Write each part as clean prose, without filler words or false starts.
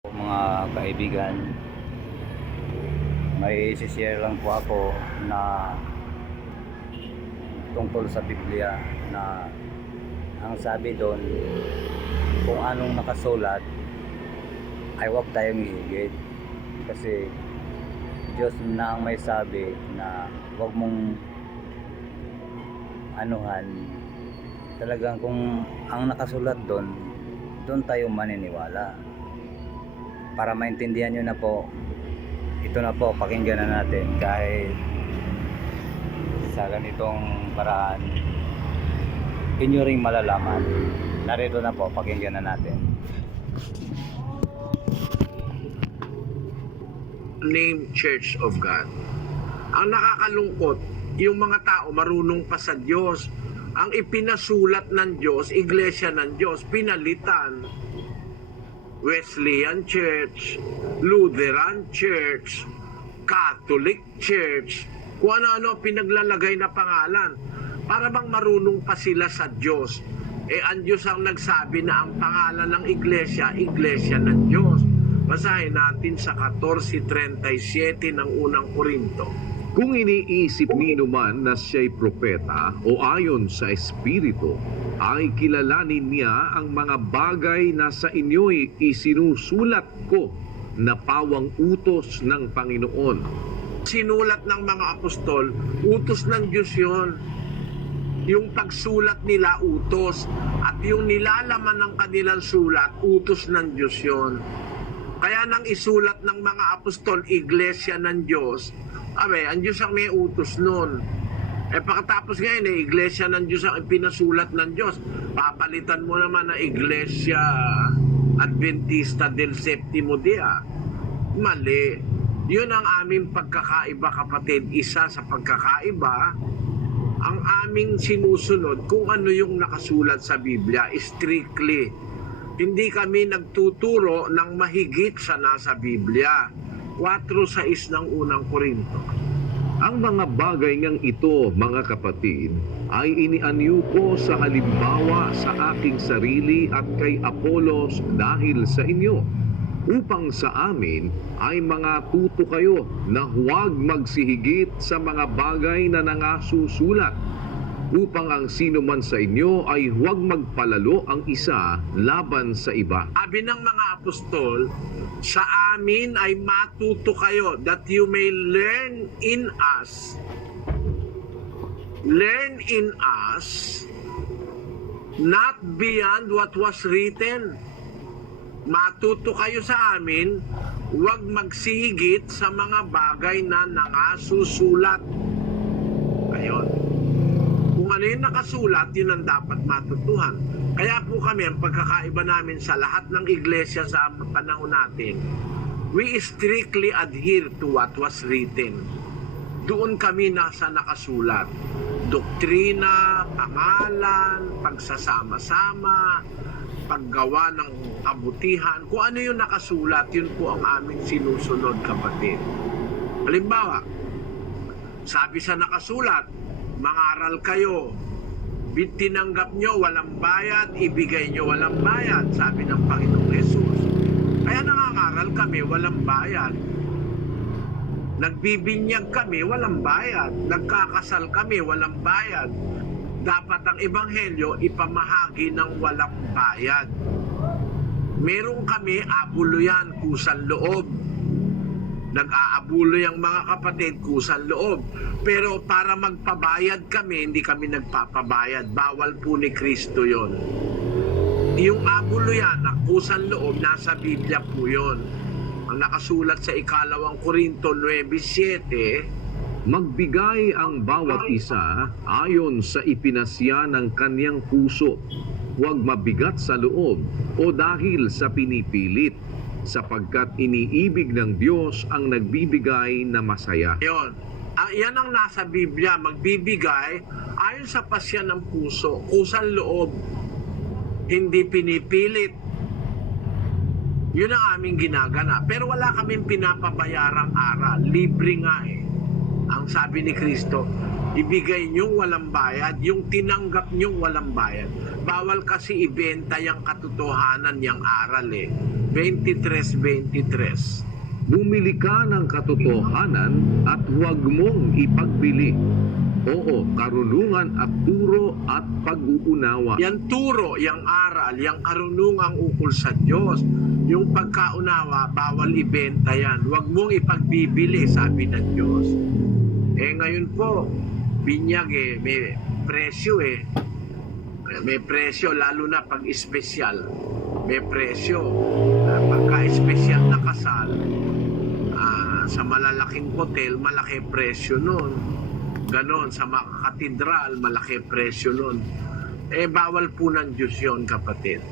Mga kaibigan, may isi-share lang po ako na tungkol sa Biblia na ang sabi doon, kung anong nakasulat ay huwag tayong hihigit, kasi Diyos na ang may sabi na huwag mong anuhan. Talagang kung ang nakasulat doon, doon tayo maniniwala. Para maintindihan nyo na po, ito na po, pakinggan na natin kahit sa ganitong paraan inyo ring malalaman. Narito na po, pakinggan na natin. Name Church of God. Ang nakakalungkot, yung mga tao marunong pa sa Diyos. Ang ipinasulat ng Diyos, Iglesia ng Diyos, pinalitan. Wesleyan Church, Lutheran Church, Catholic Church, kung ano-ano pinaglalagay na pangalan. Para bang marunong pa sila sa Diyos. Ang Diyos ang nagsabi na ang pangalan ng Iglesia, Iglesia ng Diyos. Basahin natin sa 14:37 ng unang Korinto. Kung iniisip nino man na siya'y propeta o ayon sa Espiritu, ay kilalanin niya ang mga bagay na sa inyo'y isinusulat ko na pawang utos ng Panginoon. Sinulat ng mga apostol, utos ng Diyos yun. Yung pagsulat nila, utos. At yung nilalaman ng kanilang sulat, utos ng Diyos yun. Kaya nang isulat ng mga apostol, Iglesia ng Diyos, ang Diyos ang may utos nun. Pagkatapos ngayon, Iglesia ng Diyos ang pinasulat ng Diyos. Papalitan mo naman na Iglesia Adventista del Septimo Dia. Mali. Yun ang aming pagkakaiba, kapatid. Isa sa pagkakaiba, ang aming sinusunod kung ano yung nakasulat sa Biblia, strictly. Hindi kami nagtuturo ng mahigit sa nasa Biblia. 4:6 ng unang Korinto. Ang mga bagay ngang ito, mga kapatid, ay inianyo ko sa halimbawa sa aking sarili at kay Apolos dahil sa inyo, upang sa amin ay mga tuto kayo na huwag magsihigit sa mga bagay na nangasusulat, upang ang sino man sa inyo ay huwag magpalalo ang isa laban sa iba. Sabi ng mga apostol, sa amin ay matuto kayo that you may learn in us. Learn in us, not beyond what was written. Matuto kayo sa amin, huwag magsihigit sa mga bagay na nangasusulat. Ayun. Kung ano yung nakasulat, yun ang dapat matutuhan. Kaya po kami, ang pagkakaiba namin sa lahat ng iglesia sa panahon natin, we strictly adhere to what was written. Doon kami nasa nakasulat. Doktrina, pangalan, pagsasama-sama, paggawa ng kabutihan. Kung ano yung nakasulat, yun po ang aming sinusunod, kapatid. Halimbawa, sabi sa nakasulat, mangaral kayo, tinanggap nyo walang bayad, ibigay nyo walang bayad, sabi ng Panginoong Jesus. Kaya nangangaral kami, walang bayad. Nagbibinyag kami, walang bayad. Nagkakasal kami, walang bayad. Dapat ang ebanghelyo ipamahagi ng walang bayad. Meron kami abuluyan, kusang loob. Nag-aabulo yung mga kapatid, kusang loob. Pero para magpabayad kami, hindi kami nagpapabayad. Bawal po ni Kristo yon. Yung abulo yan, kusang loob, nasa Biblia po yon. Ang nakasulat sa 2 Korinto 9:7, Magbigay ang bawat isa ayon sa ipinasya ng kanyang puso, huwag mabigat sa loob o dahil sa pinipilit, sapagkat iniibig ng Diyos ang nagbibigay na masaya. Yon. Yan ang nasa Biblia, magbibigay ayon sa pasya ng puso, kusang loob, hindi pinipilit. Yun ang aming ginagana. Pero wala kaming pinapabayarang aral. Libre nga eh. Ang sabi ni Kristo, ibigay niyong walang bayad, yung tinanggap niyong walang bayad. Bawal kasi ibenta yung katotohanan niyang aral eh. 23:23. Bumili ka ng katotohanan at huwag mong ipagbili. Oo, karunungan at turo at pag-uunawa. Yang turo, yang aral, yang karunungang ukol sa Diyos, yung pagkaunawa, bawal ibenta yan. Huwag mong ipagbibili, sabi ng Diyos. Ngayon po, binyag may presyo May presyo, lalo na pag espesyal. May presyo. Pagka-espesyal na kasal, sa malalaking hotel, malaki presyo nun. Ganon, sa mga katedral, malaki presyo nun. Bawal po ng Diyos yun, kapatid.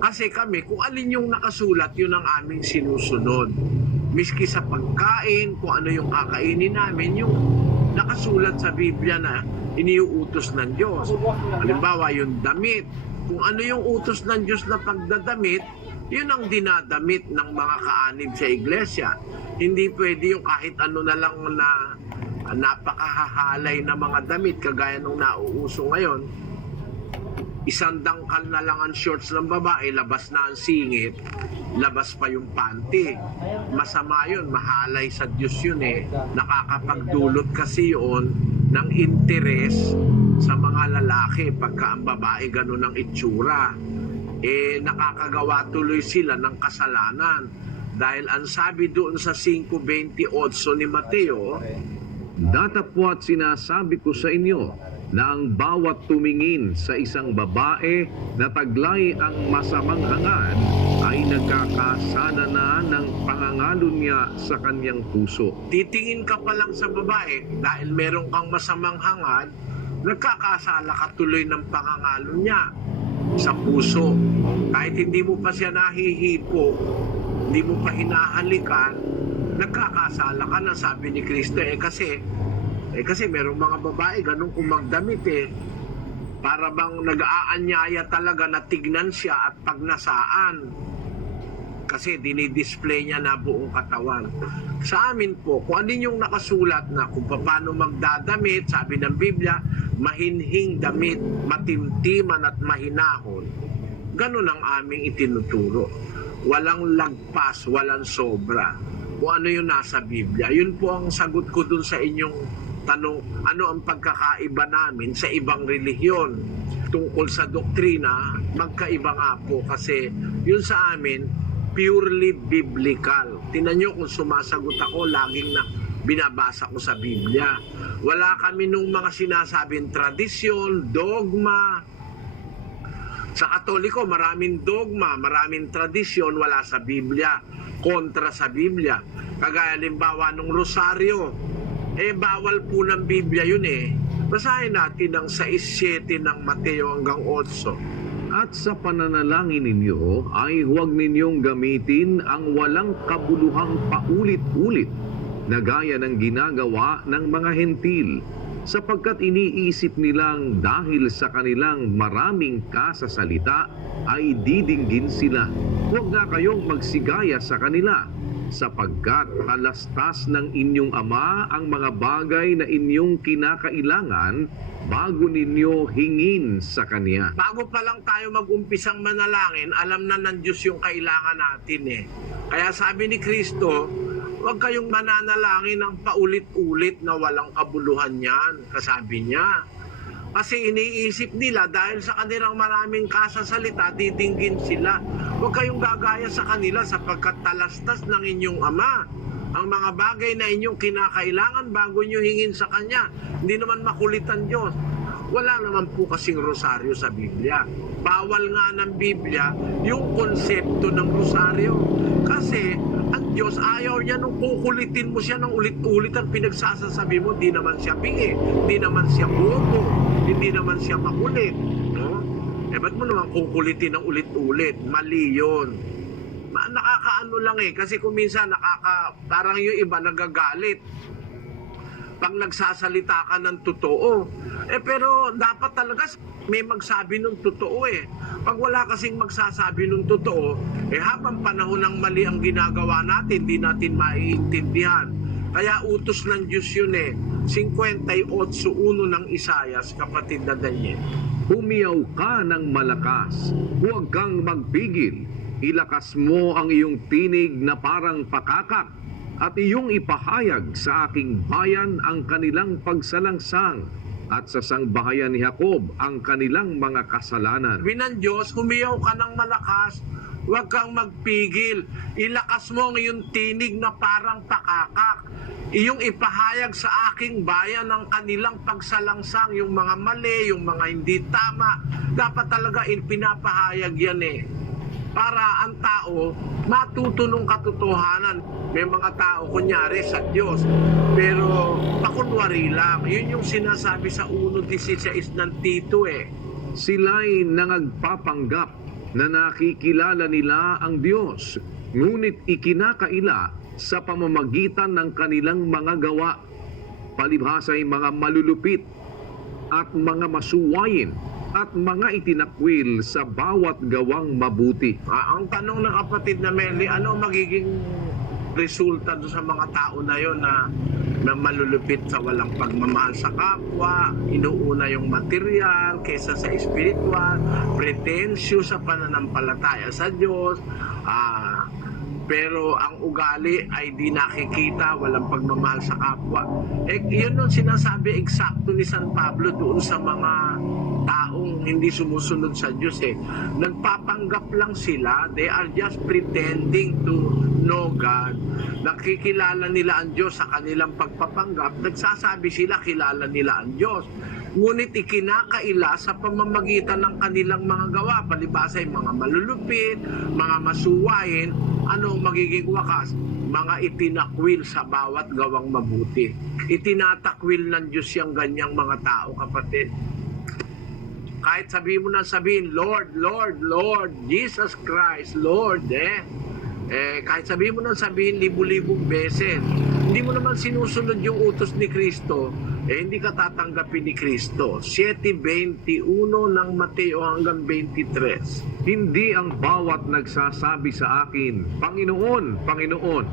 Kasi kami, kung alin yung nakasulat, yun ang aming sinusunod. Miski sa pagkain, kung ano yung kakainin namin, yung nakasulat sa Biblia na iniuutos ng Diyos. Halimbawa, yung damit. Kung ano yung utos ng Diyos na pagdadamit, yun ang dinadamit ng mga kaanib sa iglesia. Hindi pwede yung kahit ano na lang na napakahahalay na mga damit kagaya nung nauuso ngayon. Isang dangkal na lang ang shorts ng babae, labas na ang singit, labas pa yung panty. Masama yun, mahalay sa Diyos yun Nakakapagdulot kasi yun ng interes sa mga lalaki pagka ang babae ganun ang itsura. Nakakagawa tuloy sila ng kasalanan. Dahil ang sabi doon sa 5:28 ni Mateo, Datapwat sinasabi ko sa inyo na ang bawat tumingin sa isang babae na taglay ang masamang hangad ay nagkakasala na ng pangangalo niya sa kanyang puso. titingin ka pa lang sa babae dahil meron kang masamang hangad, nagkakasala ka tuloy ng pangangalo niya sa puso. Kahit hindi mo pa siya nahihipo, hindi mo pa hinahalikan, nagkakasala ka na, sabi ni Kristo. Kasi merong mga babae ganun kung magdamit para bang nag-aanyaya talaga na tignan siya at pagnasaan. Kasi dinidisplay niya na buong katawan. Sa amin po, kung ano yung nakasulat na kung paano magdadamit, sabi ng Biblia, mahinhing damit, matimtiman at mahinahon. Ganun ang aming itinuturo. Walang lagpas, walang sobra. Kung ano yung nasa Biblia. Yun po ang sagot ko dun sa inyong tanong, ano ang pagkakaiba namin sa ibang relihiyon tungkol sa doktrina. Magkaiba nga po kasi yun sa amin purely biblical. Tingnan nyo kung sumasagot ako, laging na binabasa ko sa Biblia. Wala kami nung mga sinasabing tradisyon, dogma. Sa Katoliko, maraming dogma, maraming tradisyon, wala sa Biblia, kontra sa Biblia. Kagaya limbawa nung rosaryo, bawal po ng Biblia yun Basahin natin ang 6:7 ng Mateo hanggang 8. At sa pananalangin ninyo ay huwag ninyong gamitin ang walang kabuluhang paulit-ulit na gaya ng ginagawa ng mga hentil, sapagkat iniisip nilang dahil sa kanilang maraming kasasalita ay didinggin sila. Huwag nga kayong magsigaya sa kanila, sapagkat talastas ng inyong Ama ang mga bagay na inyong kinakailangan bago ninyo hingin sa Kanya. Bago pa lang tayo mag-umpisang manalangin, alam na ng Diyos yung kailangan natin Kaya sabi ni Kristo, huwag kayong mananalangin ng paulit-ulit na walang kabuluhan yan, kasabi niya. Kasi iniisip nila dahil sa kanilang maraming kasasalita, didinggin sila. Huwag kayong gagaya sa kanila sapagkat talastas ng inyong Ama ang mga bagay na inyong kinakailangan bago nyo hingin sa Kanya. Hindi naman makulitan Diyos. Wala naman po kasing rosaryo sa Biblia. Bawal nga ng Biblia yung konsepto ng rosaryo. Kasi ang Diyos ayaw niya nung kukulitin mo siya ng ulit-ulit ang pinagsasasabi mo. Di naman siya bingi, di naman siya bobo, hindi naman siya makulit. No? Ba't mo naman kukulitin ng ulit-ulit? Mali yun. Nakakaano lang kasi kung minsan parang yung iba nagagalit pag nagsasalita ka ng totoo. Pero dapat talaga may magsabi ng totoo Pag wala kasing magsasabi ng totoo, habang panahon ng mali ang ginagawa natin, di natin maiintindihan. Kaya utos ng Diyos yun 58:1 ng Isayas, kapatid na Daniel. Humiyaw ka ng malakas, huwag kang magpigil. Ilakas mo ang iyong tinig na parang pakakak at iyong ipahayag sa aking bayan ang kanilang pagsalangsang at sa sangbahayan ni Jacob ang kanilang mga kasalanan. Sabi ng Diyos, humiyaw ka ng malakas, huwag kang magpigil. Ilakas mo ang iyong tinig na parang pakakak. Iyong ipahayag sa aking bayan ang kanilang pagsalangsang, yung mga mali, yung mga hindi tama. Dapat talaga pinapahayag yan para ang tao matuto ng katotohanan. May mga tao, kunyari, sa Diyos, pero pakunwari lang. Yun yung sinasabi sa 1:16 ng Tito Sila'y nangagpapanggap na nakikilala nila ang Diyos, ngunit ikinakaila sa pamamagitan ng kanilang mga gawa. Palibhasa'y mga malulupit at mga masuwayin at mga itinakwil sa bawat gawang mabuti. Ang tanong ng kapatid na Meli, ano magiging resulta doon sa mga tao na yon na malulupit sa walang pagmamahal sa kapwa, inuuna yung material kaysa sa spiritual, pretentious sa pananampalataya sa Diyos, pero ang ugali ay di nakikita, walang pagmamahal sa kapwa. Yun yung sinasabi eksakto ni San Pablo doon sa mga taong hindi sumusunod sa Diyos Nagpapanggap lang sila, they are just pretending to know God. Nakikilala nila ang Diyos sa kanilang pagpapanggap, nagsasabi sila kilala nila ang Diyos. Ngunit ikinakaila sa pamamagitan ng kanilang mga gawa, palibasa ay mga malulupit, mga masuwain, ano magiging wakas? Mga itinakwil sa bawat gawang mabuti. Itinatakwil ng Diyos yung ganyang mga tao, kapatid. Kahit sabihin mo na sabihin, Lord, Lord, Lord, Jesus Christ, Lord, kahit sabihin mo na sabihin libu-libong beses, hindi mo naman sinusunod yung utos ni Kristo, hindi ka tatanggapin ni Kristo. 7:21 ng Mateo hanggang 23. Hindi ang bawat nagsasabi sa akin, Panginoon, Panginoon,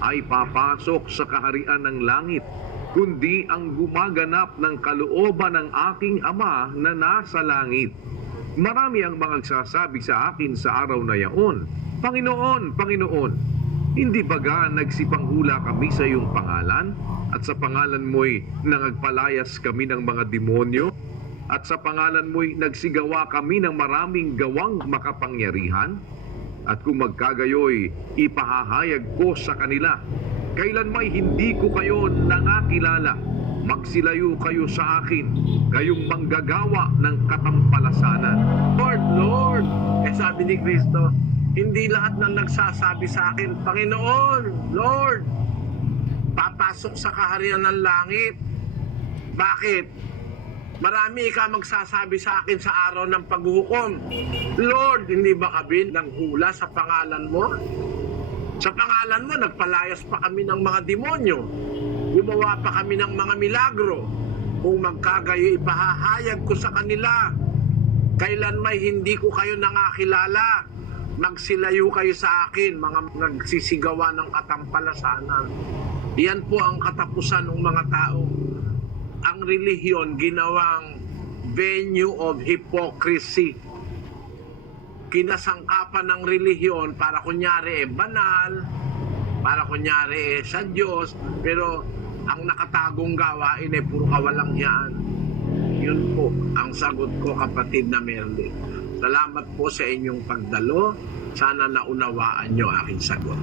ay papasok sa kaharian ng langit, kundi ang gumaganap ng kalooban ng aking Ama na nasa langit. Marami ang mga nagsasabi sa akin sa araw na yaon, Panginoon, Panginoon, hindi baga nagsipanghula kami sa iyong pangalan? At sa pangalan mo'y nangagpalayas kami ng mga demonyo? At sa pangalan mo'y nagsigawa kami ng maraming gawang makapangyarihan? At kung magkagayoy, ipahahayag ko sa kanila, kailan may hindi ko kayo nangakilala, magsilayo kayo sa akin, kayong manggagawa ng katampalasanan. Lord, Lord, sabi ni Kristo, hindi lahat ng nagsasabi sa akin, Panginoon, Lord, papasok sa kaharian ng langit. Bakit? Marami ka magsasabi sa akin sa araw ng paghuhukom, Lord, hindi ba kami nanghula sa pangalan mo? Sa pangalan mo, nagpalayas pa kami ng mga demonyo. Gumawa pa kami ng mga milagro. Kung magkagayo, ipahahayag ko sa kanila, kailan may hindi ko kayo nangakilala, magsilayo kayo sa akin, mga nagsisigawa ng katampalasanan. Yan po ang katapusan ng mga tao. Ang relihiyon ginawang venue of hypocrisy. Kinasangkapan ng relihiyon para kunyari banal, para kunyari sa Diyos, pero ang nakatagong gawain ay puro kawalanghyan. Yun po ang sagot ko, kapatid na Merly. Salamat po sa inyong pagdalo. Sana naunawaan nyo aking sagot.